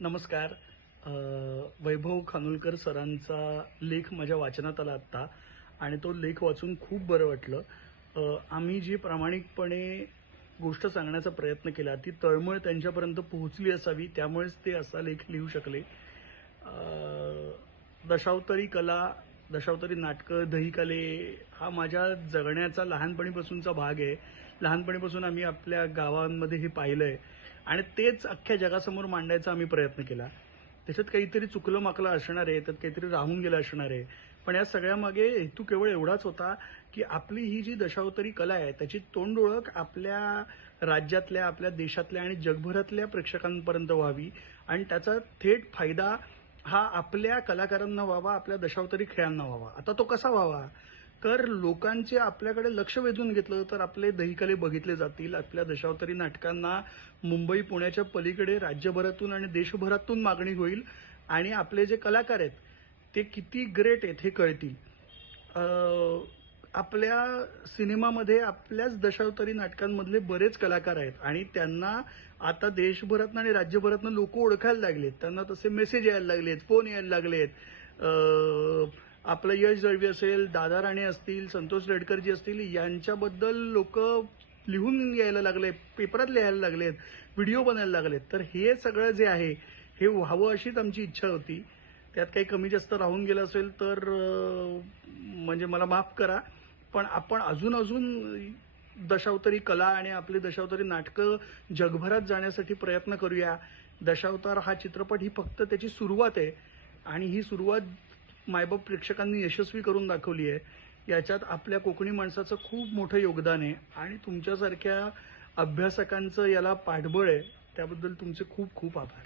नमस्कार. वैभव खानोलकर सरांचा लेख माझ्या वाचनात आला आत्ता आणि तो लेख वाचून खूप बरं वाटलं. आम्ही जी प्रामाणिकपणे गोष्ट सांगण्याचा प्रयत्न केला ती तळमळ त्यांच्यापर्यंत पोहोचली असावी, त्यामुळेच ते असा लेख लिहू शकले. दशावतारी कला, दशावतारी नाटकं, दहीकाले हा माझ्या जगण्याचा लहानपणीपासूनचा भाग आहे. लहानपणीपासून आम्ही आपल्या गावांमध्ये हे पाहिलंय आणि तेच अख्ख्या जगासमोर मांडायचा आम्ही प्रयत्न केला. त्याच्यात काहीतरी चुकलं माकलं असणार आहे, त्यात काहीतरी राहून गेलं असणार आहे, पण या सगळ्यामागे हेतू केवळ एवढाच होता की आपली ही जी दशावतारी कला आहे त्याची तोंड ओळख आपल्या राज्यातल्या, आपल्या देशातल्या आणि जगभरातल्या प्रेक्षकांपर्यंत व्हावी आणि त्याचा थेट फायदा हा आपल्या कलाकारांना व्हावा, आपल्या दशावतारी खेळांना व्हावा. आता तो कसा व्हावा? तर लोकांचे आपल्याकडे लक्ष वेधून घेतलं तर आपले दहीकले बघितले जातील. आपल्या दशावतारी नाटकांना मुंबई, पुण्याच्या पलीकडे राज्यभरातून आणि देशभरातून मागणी होईल आणि आपले जे कलाकार आहेत ते किती ग्रेट आहेत हे कळतील. आपल्या सिनेमामध्ये आपल्याच दशावतारी नाटकांमधले बरेच कलाकार आहेत आणि त्यांना आता देशभरातनं आणि राज्यभरातनं लोक ओळखायला लागलेत. त्यांना तसे मेसेज यायला लागलेत, फोन यायला लागलेत. आपलं यश दळवी असेल, दादा राणे असतील, संतोष लडकरजी असतील, यांच्याबद्दल लोक लिहून यायला लागले, पेपरात लिहायला लागलेत, व्हिडिओ बनायला लागलेत. तर हे सगळं जे आहे हे व्हावं अशीच आमची इच्छा होती. त्यात काही कमी जास्त राहून गेलं असेल तर म्हणजे मला माफ करा, पण आपण अजून अजून दशावतारी कला आणि आपली दशावतारी नाटकं जगभरात जाण्यासाठी प्रयत्न करूया. दशावतार हा चित्रपट ही फक्त त्याची सुरुवात आहे आणि ही सुरुवात मायबाप प्रेक्षकांनी यशस्वी करून दाखवली आहे. याच्यात आपल्या कोकणी माणसाचं खूप मोठं योगदान आहे आणि तुमच्यासारख्या अभ्यासकांचं याला पाठबळ आहे. त्याबद्दल तुमचे खूप खूप आभार.